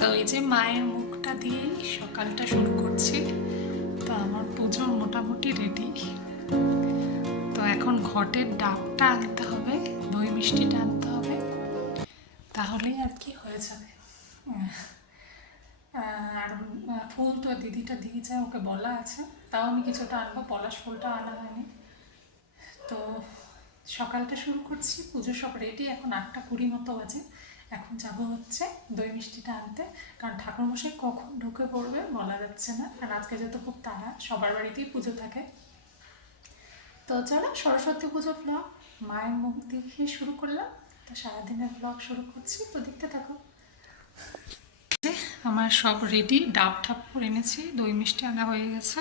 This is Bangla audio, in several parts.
তো এই যে মায়ের মুখটা দিয়েই সকালটা শুরু করছি। তো আমার পুজো মোটামুটি রেডি। তো এখন ঘটের ডাবটা আনতে হবে, দই মিষ্টিটা আনতে হবে, তাহলেই আর কি হয়ে যাবে। আর ফুল তো দিদিটা দিয়ে যায়, ওকে বলা আছে, তাও আমি কিছুটা আনবো, পলাশ ফুলটা আনা হয়নি। তো সকালটা শুরু করছি, পুজো সব রেডি, এখন 8:20 মতো বাজে। এখন যাব হচ্ছে দই মিষ্টিটা আনতে, কারণ ঠাকুরমশাই কখন ঢুকে পড়বে বলা যাচ্ছে না। আর আজকে যেহেতু খুব তাড়া, সবার বাড়িতেই পুজো থাকে। তো চলো সরস্বতী পুজো ব্লগ মায়ের মুখ দেখে শুরু করলাম। তো সারাদিনের ব্লগ শুরু করছি, তো দেখতে থাকো। আমার সব রেডি, ডাব ঠাপ করে এনেছি, দই মিষ্টি আনা হয়ে গেছে।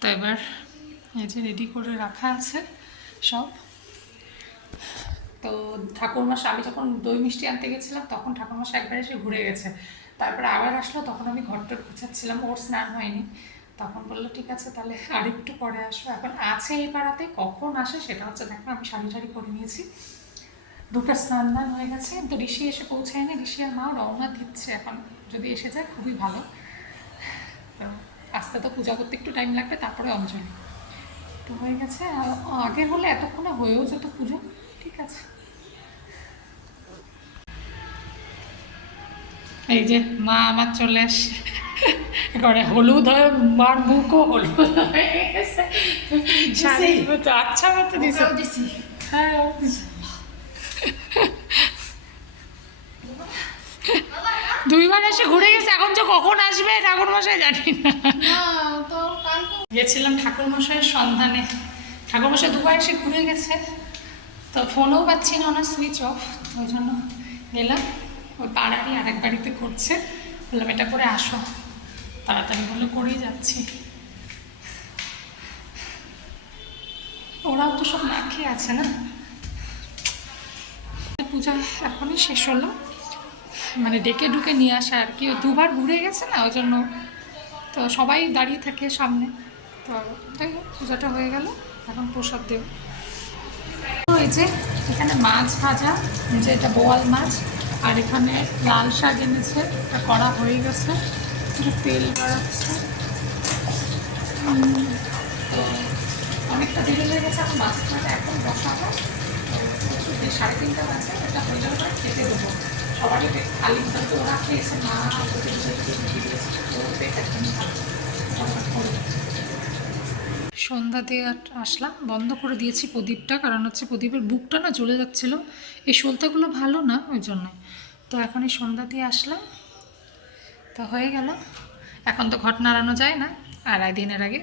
তো এবার এই যে রেডি করে রাখা আছে সব। তো ঠাকুরমশাই, আমি যখন দই মিষ্টি আনতে গেছিলাম তখন ঠাকুরমশাই একবার এসে ঘুরে গেছে, তারপরে আবার আসলো, তখন আমি ঘরটা গুছাচ্ছিলাম, ওর স্নান হয়নি। তখন বললো ঠিক আছে তাহলে আর একটু পরে আসো। এখন আছে এই পাড়াতে, কখন আসে সেটা হচ্ছে দেখো। আমি শাড়ি টাড়ি পরে নিয়েছি, দুটো স্নান দান হয়ে গেছে। তো ঋষি এসে পৌঁছায়নি, ঋষি আর মাও রওনা দিচ্ছে, এখন যদি এসে যায় খুবই ভালো। তো আসতে তো পূজা করতে একটু টাইম লাগবে, তারপরে অঞ্জলি তো হয়ে গেছে। আগে হলে এতক্ষণে হয়েও যেত পুজো। ঠিক আছে, এই যে মা আমার চলে আসে করে, হলুদ হয়ে মার মুখও হলুদ হয়ে গেছে। শাড়ি মতো আচ্ছা মতো দিছি। হ্যাঁ দুইবার এসে ঘুরে গেছে, এখন যে কখন আসবে ঠাকুরমশাই জানি না। গেছিলাম ঠাকুরমশাইয়ের সন্ধানে, ঠাকুরমশাই দুবার এসে ঘুরে গেছে। তো ফোনও পাচ্ছি না, ওনার সুইচ অফ। ওই জন্য গেলাম, ওই পাড়ারই আরেক বাড়িতে করছে, বললাম এটা করে আসো, তাড়াতাড়ি বলে করেই যাচ্ছি। ওরাও তো সব না খেয়ে আছে না। পূজা এখনই শেষ হলো, মানে ডেকে ঢুকে নিয়ে আসা আর কি, দুবার ঘুরে গেছে না ওই জন্য। তো সবাই দাঁড়িয়ে থাকে সামনে। তো যাই হোক, পূজাটা হয়ে গেল, এখন প্রসাদ দেব। এই যে এখানে মাছ ভাজা, যে এটা বোয়াল মাছ, আর এখানে লাল শাক এনেছে, এটা করা হয়ে গেছে, তেল বাড়াচ্ছে। তো অনেকটা দেরি হয়ে গেছে, এখন মাছটা এখন বসাবো। তো 3:30 বাজে, এটা হয়ে যাবে, খেতে দেবো সবার। খালি তো ওরা খেয়েছে, মা সন্ধ্যা দিয়ে আসলাম, বন্ধ করে দিয়েছি প্রদীপটা, কারণ হচ্ছে প্রদীপের বুকটা না জ্বলে যাচ্ছিল, এই সলতাগুলো ভালো না ওই জন্য। তো এখন এই সন্ধ্যা দিয়ে আসলাম, তো হয়ে গেল। এখন তো ঘট নাড়ানো যায় না আর দিনের আগে।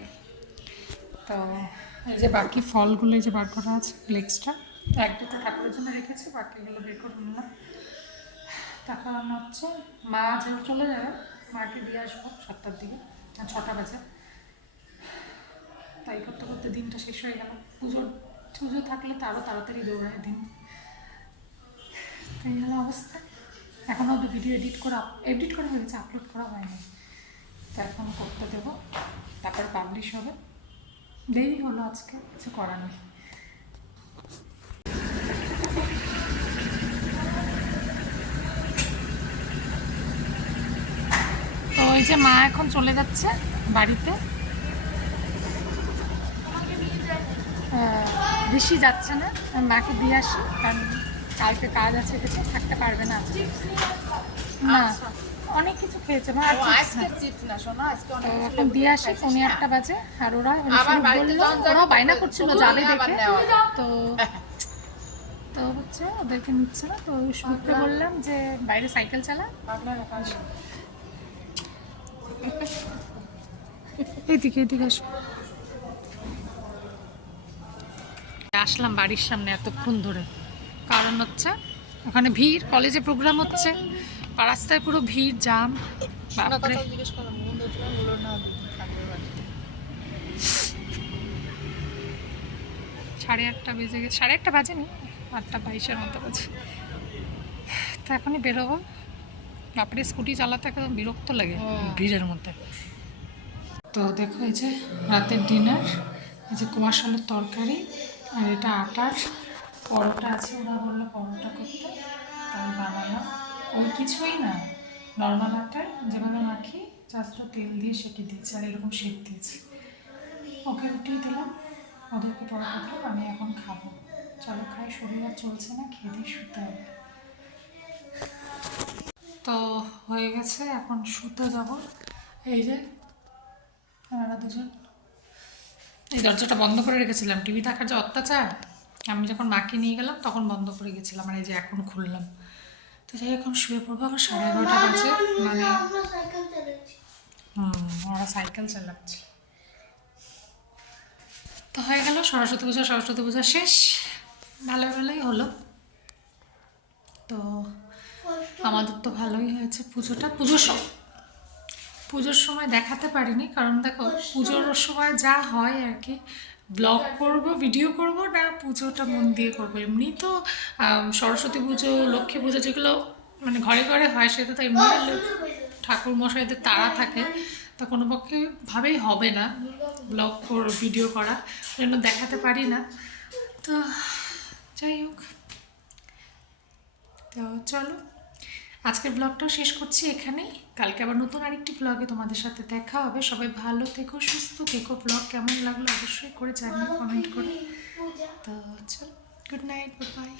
তো এই যে বাকি ফলগুলো এই যে বার করা আছে, লেক্সটা এক দুটো ঠাকুরের জন্য রেখেছি, বাকিগুলো বের করে নিলাম। তারপর হচ্ছে মা যেহেতু চলে যাবে, মাকে দিয়ে আসবো 7টার দিকে, 6টা বাজে। তাই করতে করতে দিনটা শেষ হয়ে গেল। পুজো থাকলে তো আরও তাড়াতাড়ি দৌড়ায় দিন। তো এই হলো অবস্থা। এখনও তো ভিডিও এডিট করা হয়েছে, আপলোড করা হয়নি। তো এখন করতে দেবো, তারপর পাবলিশ হবে। দেরি হলো আজকে, কিছু করার নেই। তো ওই যে মা এখন চলে যাচ্ছে বাড়িতে, ঋষি যাচ্ছে না, আমি মাকে দিয়ে আসি, কারণ কালকে কাজ আছে, কিছু থাকতে পারবে না আজকে। না অনেক কিছু খেয়েছে মা, এখন দিয়ে আসি 8:15 বাজে। আর ওরা বললো, ওরা বায়না করছিল যাবে দেখে, তো তো হচ্ছে ওদেরকে নিচ্ছে না। তো শুনতে বললাম যে বাইরে সাইকেল চালা, এদিকে এদিকে আসো। আসলাম বাড়ির সামনে এতক্ষণ ধরে, কারণ হচ্ছে ওখানে ভিড়, কলেজে প্রোগ্রাম হচ্ছে, আর রাস্তায় পুরো ভিড় জাম। 8:30 বেজে গেছে, 8:30 বাজেনি, 8:22 মতো বাজে। তো এখনই বেরোবো। বাপরে স্কুটি চালাতে একদম বিরক্ত লাগে ভিড়ের মধ্যে। তো দেখো এই যে রাতের ডিনার, এই যে কুয়াশালের তরকারি, আর এটা আটার পরোটা আছে, ওরা বললো পরোটা করতে, তাই বানালাম। ওই কিছুই না, নর্মাল আটায় যেভাবে মাখি জাস্ট তেল দিয়ে সেঁকে দিয়েছি আর এরকম শেপ দিয়েছি। ওকে রুটি দিলাম, ওদেরকে পরে কাটলাম, আমি এখন খাবো। চলো খাই, শরীর আর চলছে না, খেয়ে দিয়ে শুতে হবে। তো হয়ে গেছে, এখন শুতে যাব। এই যে আমরা দুজন, এই দরজাটা বন্ধ করে রেখেছিলাম, টিভি দেখার যে অত্যাচার, আমি যখন মাকে নিয়ে গেলাম তখন বন্ধ করে গেছিলাম, আর এই যে এখন খুললাম। তো যাই এখন শুয়ে পড়বো, এখন 11:30 বাজে, মানে ওরা সাইকেল চালাচ্ছে। তো হয়ে গেল সরস্বতী পূজা শেষ, ভালো ভালোই হলো। তো আমাদের তো ভালোই হয়েছে পুজোটা। পুজোর সময় দেখাতে পারিনি, কারণ দেখো পুজোর সময় যা হয় আর কি, ব্লগ করব, ভিডিও করব না, পুজোটা মন দিয়ে করবো। এমনি তো সরস্বতী পুজো, লক্ষ্মী পুজো যেগুলো মানে ঘরে ঘরে হয়, সেটা তো এমনি ঠাকুর মশাইদের তাড়া থাকে, তা কোনো পক্ষে ভাবেই হবে না ব্লগ ভিডিও করা, ওই জন্য দেখাতে পারি না। তো যাই হোক, তো চলো আজকের ব্লগটাও শেষ করছি এখানেই। কালকে আবার নতুন আরেকটি ব্লগে তোমাদের সাথে দেখা হবে। সবাই ভালো থেকো, সুস্থ থেকো। ব্লগ কেমন লাগলো অবশ্যই করে জানিও কমেন্ট করে। তো চলো, গুড নাইট, বাই বাই।